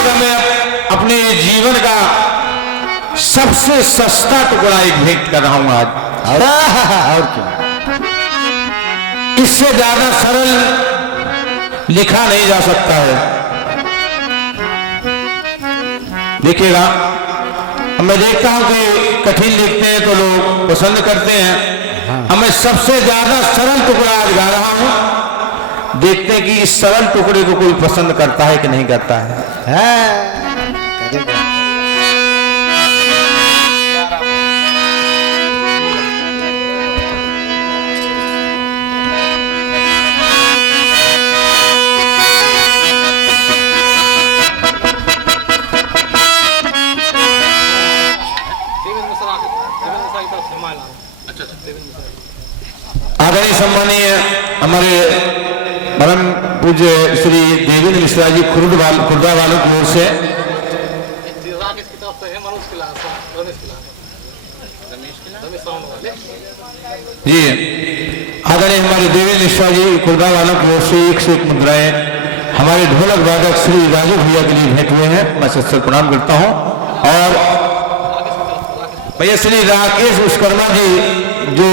देखिएगा, मैं अपने जीवन का सबसे सस्ता टुकड़ा एक भेंट कर रहा हूं आज। और क्या, इससे ज्यादा सरल लिखा नहीं जा सकता है। देखिएगा, मैं देखता हूं कि कठिन लिखते हैं तो लोग पसंद करते हैं। हाँ। मैं सबसे ज्यादा सरल टुकड़ा आज गा रहा हूं। देखते हैं कि इस सरल टुकड़े को कोई पसंद करता है कि नहीं करता है। आदरणीय सम्मानीय हमारे परम पूज्य श्री देवेंद्र मिश्रा जी खुर्दा वालों की ओर से जी, आदरणीय हमारे देवेंद्र मिश्रा जी खुर्दा वालों की ओर से 1 से 1 मुद्राएं हमारे ढोलक वादक श्री राजू भैया के लिए भेंट हुए हैं। मैं सत्संग प्रणाम करता हूं। और भैया श्री राकेश विश्वकर्मा जी जो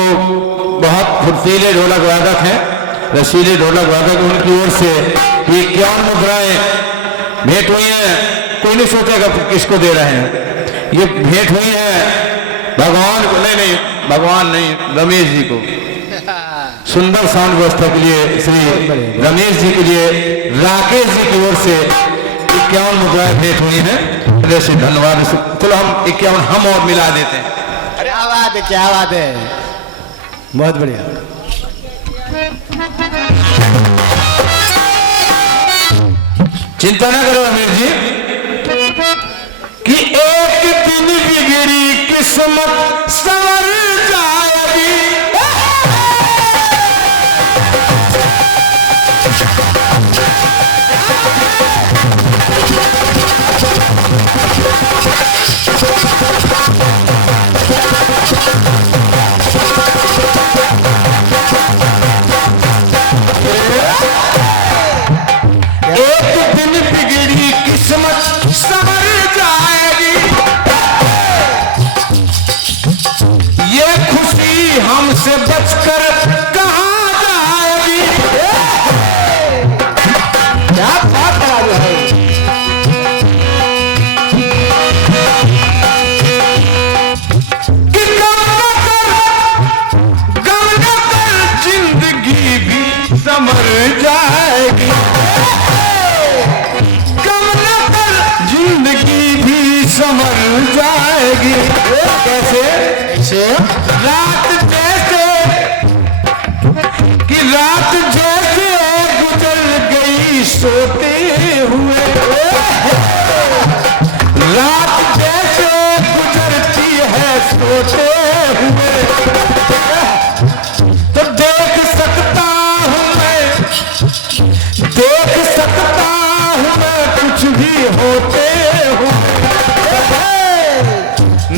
बहुत फुर्तीले ढोलक वादक हैं, रसीले ढोलक वादक, उनकी ओर से ये 51 मुद्राएं भेंट हुई हैं। कोई नहीं सोचेगा किसको दे रहे हैं, ये भेंट हुई है भगवान को, नहीं भगवान नहीं, रमेश जी को। सुंदर साउंड व्यवस्था के लिए श्री रमेश जी के लिए राकेश जी की ओर से 51 मुद्राएं भेंट हुई हैं। जैसे धन्यवाद। चलो हम 51 हम और मिला देते हैं। अरे क्या बात है, क्या बात है, बहुत बढ़िया। चिंता ना करो अमीर जी कि एक दिन बिगड़ी किस्मत संवर जाएगी। हमसे बचकर कहां जाएगी। क्या बात करा रहा है। कि गम न कर जिंदगी भी संवर जाएगी। गम न कर जिंदगी भी संवर जाएगी। कैसे? रात जैसे गुजर गई सोते हुए, रात जैसे गुजरती है सोते हुए, तो देख सकता हूं मैं कुछ भी होते हुए।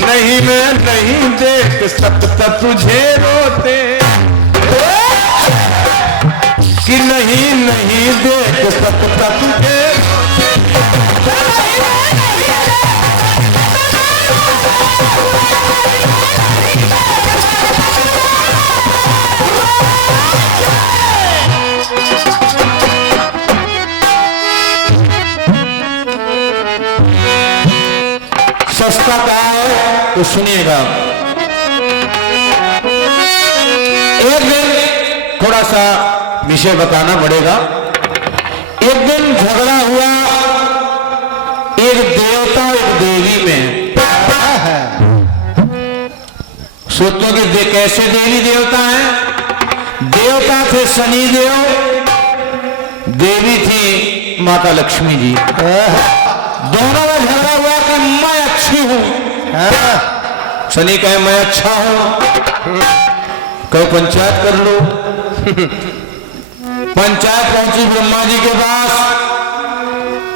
नहीं मैं नहीं देख सकता तुझे रोते, कि नहीं देख सकता तुझे। सस्ता क्या है तो सुनिएगा। एक दिन थोड़ा सा विषय बताना पड़ेगा। एक दिन झगड़ा हुआ एक देवता और एक देवी में। सोचो कि कैसे देवी देवता हैं। देवता थे शनि देव, देवी थी माता लक्ष्मी जी। दोनों में झगड़ा हुआ कि मैं अच्छी हूं। शनि कहे मैं अच्छा हूं, कहे पंचायत कर लो। पंचायत पहुंची ब्रह्मा जी के पास,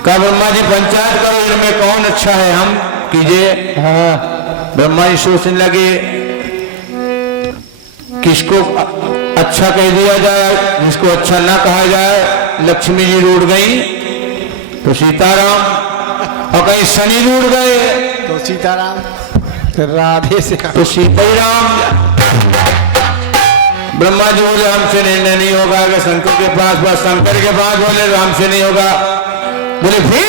कहा ब्रह्मा जी पंचायत करो, इनमें कौन अच्छा है, हम कीजिए। ब्रह्मा जी सोचने लगे किसको अच्छा कह दिया जाए, जिसको अच्छा ना कहा जाए। लक्ष्मी जी रूठ गई तो सीताराम और कहीं शनि रूठ गए तो सीताराम, राधे से तो सीता ही राम। ब्रह्मा जी बोले हमसे निर्णय नहीं होगा, अगर शंकर के पास बस शंकर के पास बोले तो हमसे नहीं होगा। बोले फिर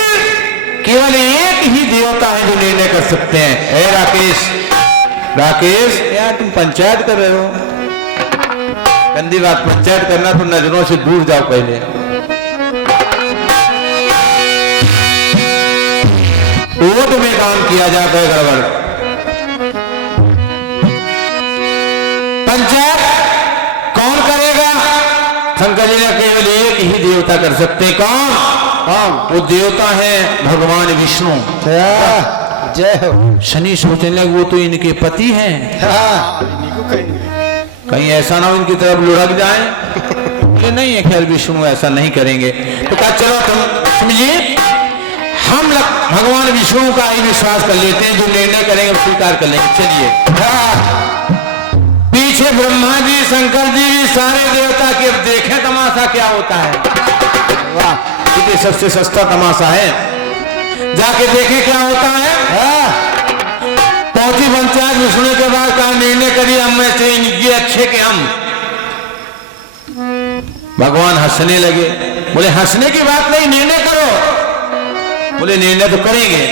केवल एक ही देवता है जो निर्णय कर सकते हैं। ए राकेश, राकेश यार तुम पंचायत कर रहे हो, गंदी बात, पंचायत करना तो नजरों से दूर जाओ पहले। वोट में काम किया जाता है गड़बड़। पंचायत कौन करेगा? शंकर जी ने केवल एक ही देवता कर सकते। कौन? कौन? वो देवता है भगवान विष्णु। जय हो। शनि सोचने लगे वो तो इनके पति हैं, कहीं ऐसा ना हो इनकी तरफ लुढ़क जाए। बोले नहीं है, खैर विष्णु ऐसा नहीं करेंगे। तो कहा चलो तुम समझिए, हम भगवान विष्णु का ही विश्वास कर लेते हैं, जो निर्णय करेंगे स्वीकार कर लेंगे। चलिए पीछे ब्रह्मा जी शंकर जी सारे देवता के देखें तमाशा क्या होता है। वाह, ये सबसे सस्ता तमाशा है, जाके देखें क्या होता है। पहुंची पंचायत विष्णु के बाद कहा निर्णय करिए हम में से ये अच्छे के हम। भगवान हंसने लगे, बोले हंसने की बात नहीं, निर्णय करो। बोले निर्णय तो करेंगे,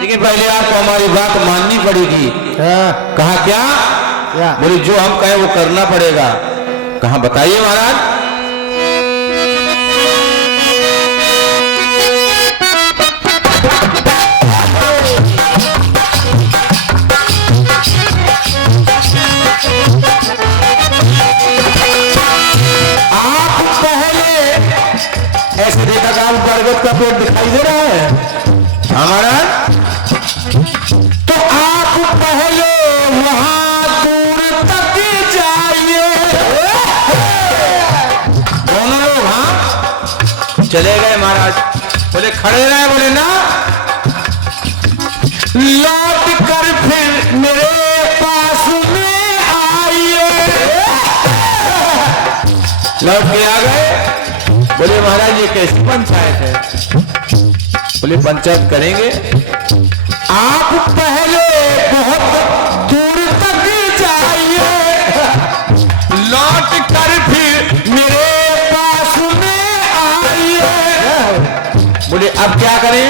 लेकिन पहले आपको हमारी बात माननी पड़ेगी। कहा क्या? बोले जो हम कहें वो करना पड़ेगा। कहा बताइए महाराज। आप पहले ऐसे देखा था, बरगद का पेड़ दिखाई दे रहा है हमारा, तो आप पहले वहां दूर तक जाइए। दोनों लोग हाँ चले गए महाराज। बोले खड़े रहे, बोले ना, लौट कर फिर मेरे पास में आइए। लौट के आ गए। बोले महाराज ये कैसी पंचायत है? बोले पंचायत करेंगे, आप पहले बहुत दूर तक जाइए, लौट कर फिर मेरे पास में आइए। बोले अब क्या करें?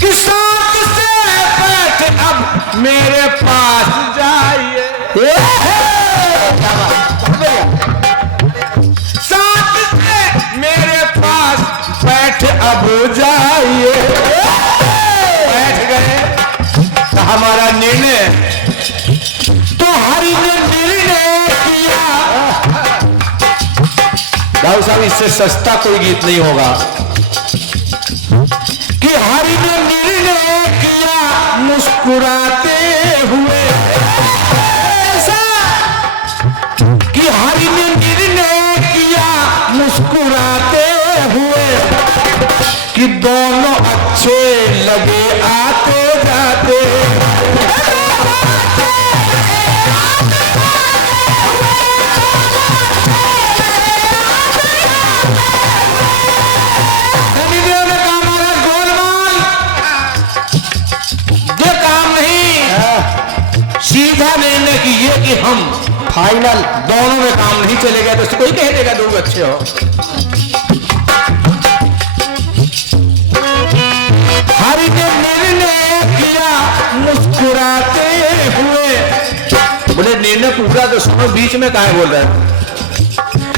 कि साथ से बैठ अब मेरे पास जाइए। साथ से मेरे पास बैठ अब जाइए। बैठ गए। तो हमारा निर्णय, तो हरि ने निर्णय किया। राहुल साहब इससे सस्ता कोई गीत नहीं होगा कि हरि ने निर्णय किया मुस्कुराते हुए। ऐसा कि हरि ने निर्णय किया मुस्कुराते हुए कि दोनों अच्छे लगे आते जाते। शनिदेव ने कहा हमारा गोलमाल ये काम नहीं, सीधा निर्णय किए कि हम फाइनल दोनों में काम नहीं चलेगा। तो कोई कह देगा दोनों अच्छे हो। हरि ने निर्णय किया मुस्कुराते हुए। बोले निर्णय पूरा तो सुनो, बीच में काहे बोल रहे हैं?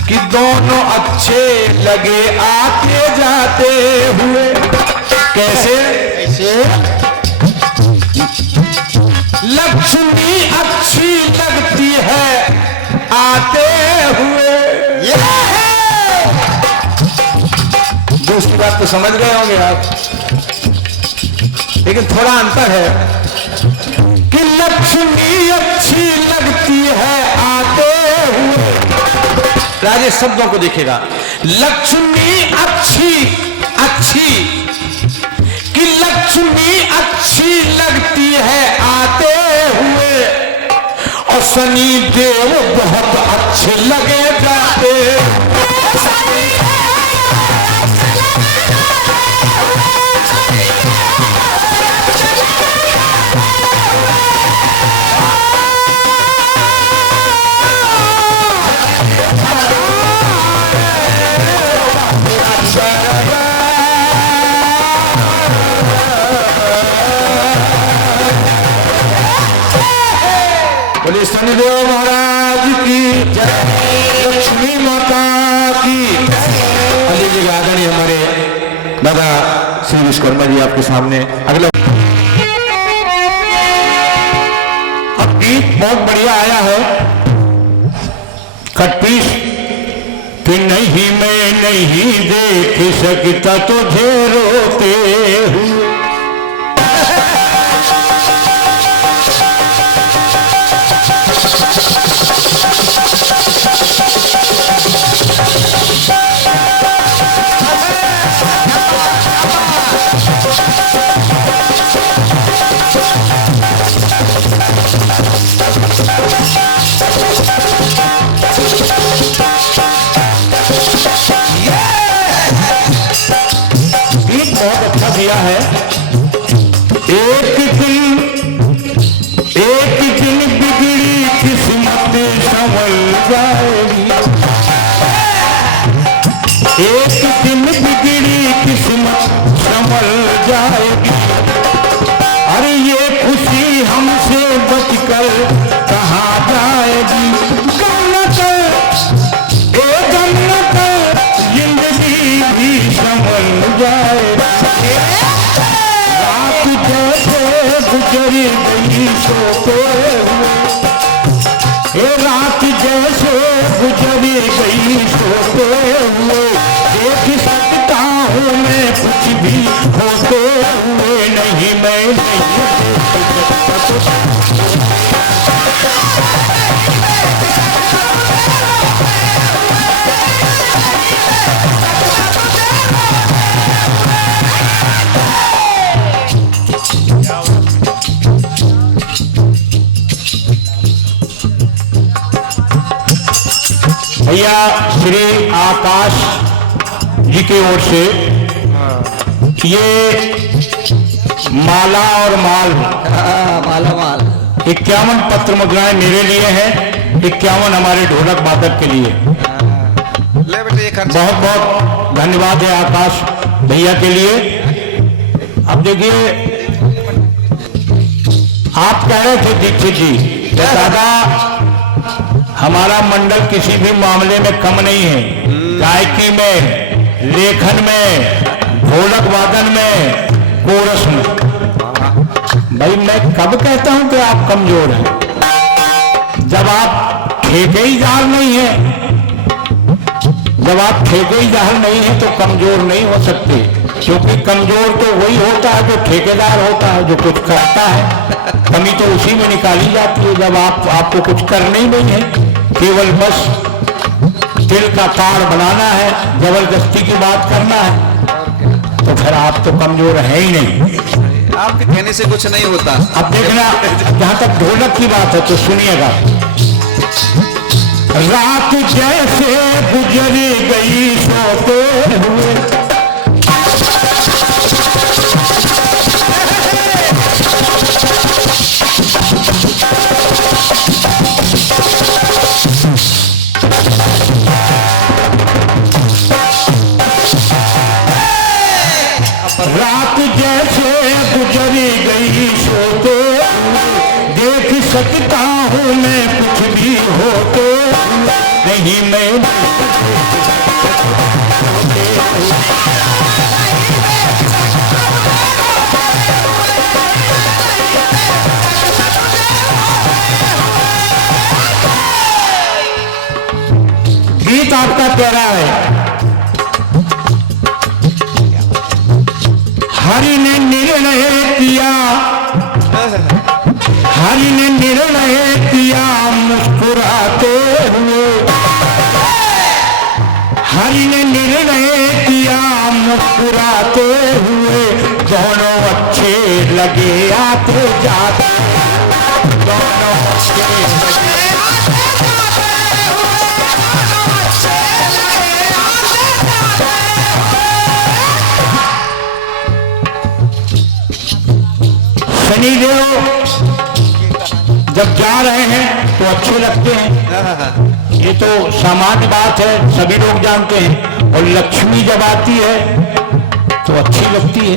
कि दोनों अच्छे लगे आते जाते हुए। कैसे? लक्ष्मी अच्छी लगती है आते हुए। दूसरी बात तो समझ गए होंगे आप, लेकिन थोड़ा अंतर है कि लक्ष्मी अच्छी लगती है आते हुए। राजेश शब्दों को देखेगा, लक्ष्मी अच्छी कि लक्ष्मी अच्छी लगती है आते हुए, और शनि देव बहुत अच्छे लगे जाते। शनिदेव महाराज की जय, लक्ष्मी माता की अली जी आदरणीय हमारे दादा श्री विश्वकर्मा जी आपके सामने अगला। अब गीत बहुत बढ़िया आया है, कटपीस कि नहीं मैं नहीं देख सकता तुझे रोते हुए। दिया है एक दिन बिगड़ी किस्मत संभल जाएगी, एक दिन बिगड़ी किस्मत संभल जाएगी। अरे ये खुशी हमसे बचकर कहाँ जाएगी, जिंदगी भी संभल जाएगी। गुजरी गई सोते हुए, रात जैसे गुजरी गई सोते हुए, देख सकता हूँ मैं कुछ भी होते हुए, नहीं मैं नहीं भैया श्री आकाश जी की ओर से ये माला और माल माला माल 51 पत्र मुद्राएं मेरे लिए हैं, 51 हमारे ढोलक वादक के लिए। बहुत बहुत धन्यवाद है आकाश भैया के लिए। अब देखिए आप कह रहे थे दीक्षित जी दादा हमारा मंडल किसी भी मामले में कम नहीं है, गायकी में, लेखन में, ढोलक वादन में, कोरस में। भाई मैं कब कहता हूं कि आप कमजोर हैं, जब आप ठेकेदार नहीं है, जब आप ठेकेदार नहीं है तो कमजोर नहीं हो सकते, क्योंकि कमजोर तो वही होता है जो ठेकेदार होता है, जो कुछ करता है। कमी तो उसी में निकाली जाती है जब आपको कुछ करना ही नहीं है, केवल बस दिल का ताड़ बनाना है, जबरदस्ती की बात करना है, तो फिर आप तो कमजोर है ही नहीं। आपके कहने से कुछ नहीं होता। अब देखना जहां तक ढोलक की बात है तो सुनिएगा, रात जैसे गुजरी गई सोते हुए, रात जैसे गुजरी गई सोते, देख सकता हूँ मैं कुछ भी होते, नहीं मैं गीत आपका प्यारा है। हरि ने निर्णय किया, हरि ने निर्णय किया मुस्कुराते हुए, हरि ने निर्णय किया मुस्कुराते हुए, दोनों अच्छे लगे आते जाते, दोनों अच्छे लगे शनिदेव जब जा रहे हैं तो अच्छे लगते हैं, ये तो सामान्य बात है, सभी लोग जानते हैं। और लक्ष्मी जब आती है तो अच्छी लगती है।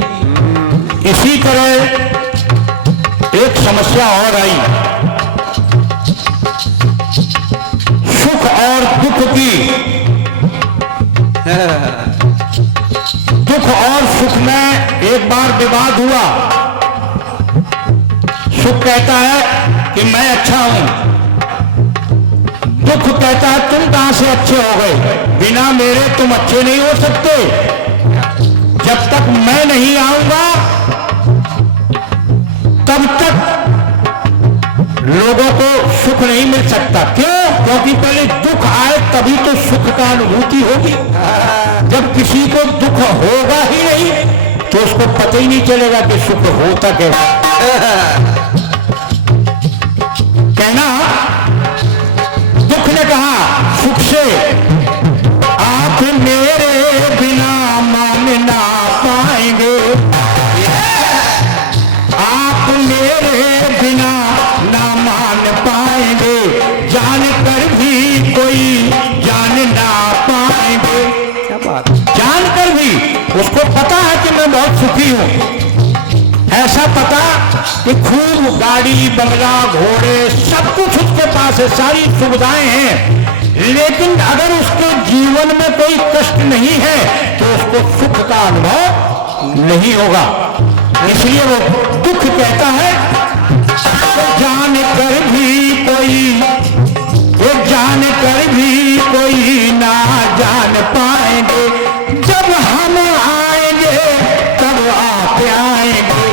इसी तरह एक समस्या और आई सुख और दुख की, दुख और सुख में एक बार विवाद हुआ। सुख कहता है कि मैं अच्छा हूं, दुख कहता है तुम कहां से अच्छे हो गए, बिना मेरे तुम अच्छे नहीं हो सकते। जब तक मैं नहीं आऊंगा तब तक लोगों को सुख नहीं मिल सकता। क्यों? क्योंकि पहले दुख आए तभी तो सुख का अनुभूति होगी। जब किसी को दुख होगा ही नहीं तो उसको पता ही नहीं चलेगा कि सुख होता कैसे। कहना, दुख ने कहा सुख से, आप मेरे बिना मान ना पाएंगे, आप मेरे बिना ना मान पाएंगे, जान कर भी कोई जान ना पाएंगे। क्या बात। जान कर भी उसको पता है कि मैं बहुत सुखी हूं, ऐसा पता कि खूब गाड़ी बंगला घोड़े सब कुछ उसके पास है, सारी सुविधाएं हैं, लेकिन अगर उसके जीवन में कोई कष्ट नहीं है तो उसको सुख का अनुभव नहीं होगा। इसलिए वो दुख कहता है जान कर भी कोई, ये जान कर भी कोई ना जान पाएंगे, जब हम आएंगे तब आप आएंगे।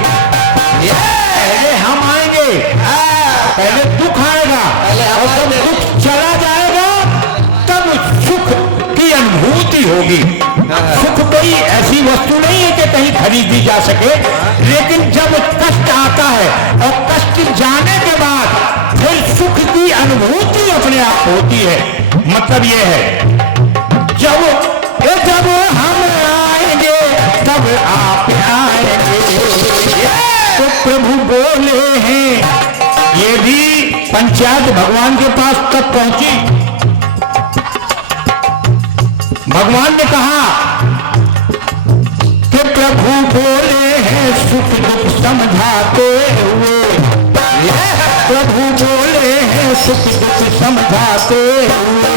ये हम आएंगे, पहले दुख आएगा और जब दुख चला जाएगा तब सुख की अनुभूति होगी। सुख कोई ऐसी वस्तु नहीं है कि कहीं खरीदी जा सके, लेकिन जब कष्ट आता है और कष्ट जाने के बाद फिर सुख की अनुभूति अपने आप होती है। मतलब ये है जब हम आएंगे तब आप आएंगे। तो प्रभु बोले हैं, ये भी पंचायत भगवान के पास तक पहुंची। भगवान ने कहा कि प्रभु बोले हैं सुख दुख समझाते हुए, प्रभु बोले हैं सुख दुख समझाते हुए,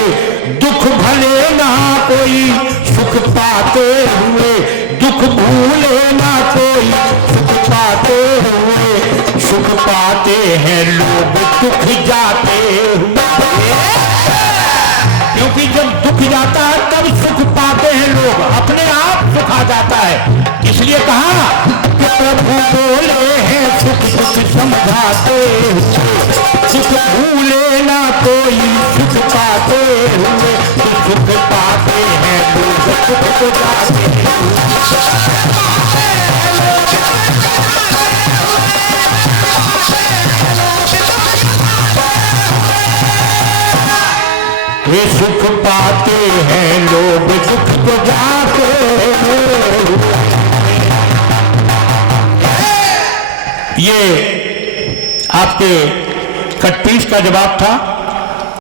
दुख भले ना कोई सुख पाते हुए, दुख भूले ना कोई सुख पाते हुए, सुख पाते हैं लोग दुख जाते हुए। क्योंकि जब दुख जाता है तब सुख पाते हैं लोग, अपने आप सुख आ जाता है। इसलिए कहा कि प्रभु बोले हैं सुख दुख समझाते हुए, सुख भूले ना कोई सुख पाते हुए, तो सुख पाते हैं लोग सुख को जाते ये सुख पाते हैं लोग दुख को जाते हैं। ये आपके कट पीस का जवाब था।